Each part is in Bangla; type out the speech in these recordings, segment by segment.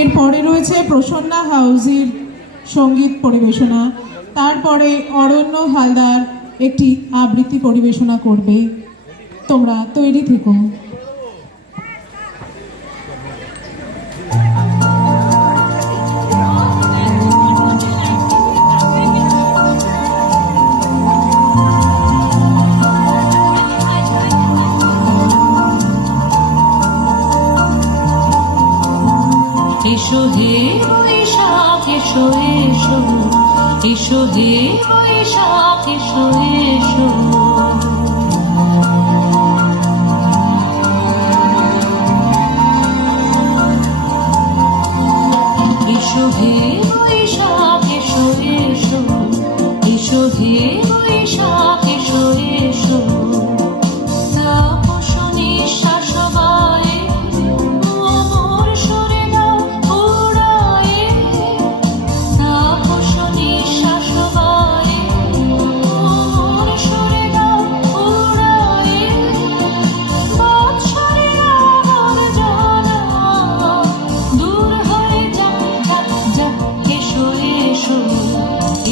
এরপরে রয়েছে প্রসন্না হাউজির সঙ্গীত পরিবেশনা, তারপরে অরণ্য হালদার একটি আবৃত্তি পরিবেশনা করবে। তোমরা তৈরি থেকো। এসো হে বৈশাখ এসো এসো, এসো হে বৈশাখ এসো এসো। এসো হে বৈশাখ এসো এসো, এসো হে বৈশাখ এসো এসো।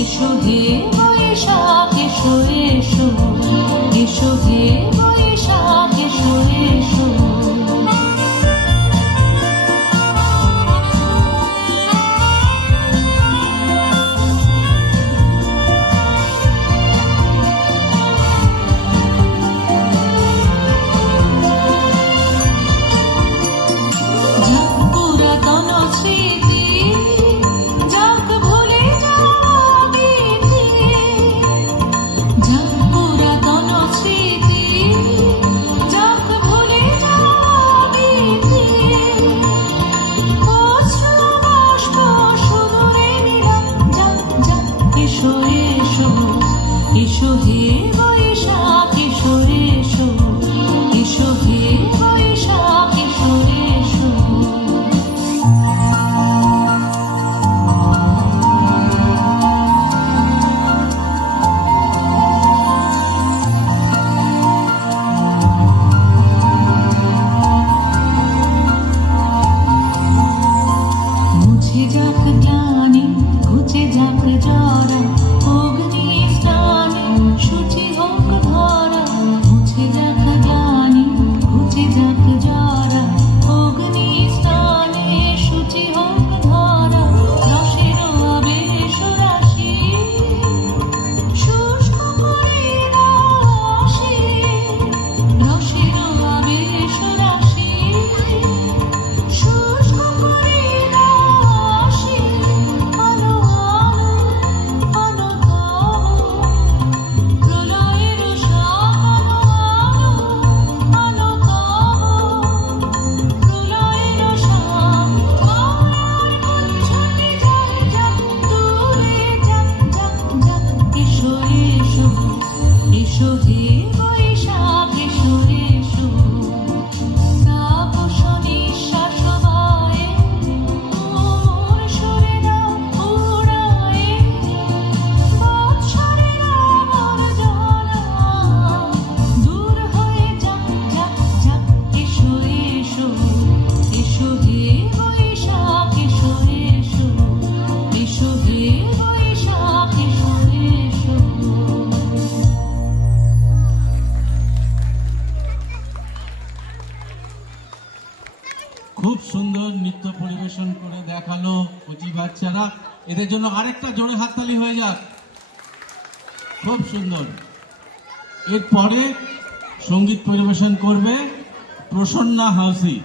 এসো হে বৈশাখ এসো এসো, এসো হে বৈশাখ এসো এসো। পুরাতন স্মৃতি যাক ভুলে এসো হে বৈশাখ এসো এসো, এসো হে বৈশাখ এসো এসো। মুছে যাক গ্লানি ঘুচে যাক জরা, অগ্নি স্নানে শুচি হোক ধরা। মুছে যাক গ্লানি ঘুচে যাক জরা, অগ্নি স্নানে শুচি হোক ধরা। রসের আবেশ রাশি শুষ্ক করে রাশি, রসের আবেশ রাশি শুষ্ক করে রাশি। আলো আলো প্রলয়ের শাম, আলো প্রলয়ের শাম। আর কুচ্ছটি যাক যাক দূরে যাক যাক যাক। এসো এসো, এসো হে বৈশাখ এসো এসো। তাপস নিঃশ্বাস বায়ে মোর সুরেরা উড়ায়ে, বৎসরেরা বর্জনা দূর হয়ে যাক যাক যাক। এসো এসো, এসো হে বৈশাখ এসো এসো, এসো হে বৈশাখ এসো এসো। খুব সুন্দর নৃত্য পরিবেশন করে দেখালো কচি বাচ্চারা। এদের জন্য আরেকটা জোরে হাততালি হয়ে যাক। খুব সুন্দর। এরপরে সঙ্গীত পরিবেশন করবে প্রসন্না হাউজি।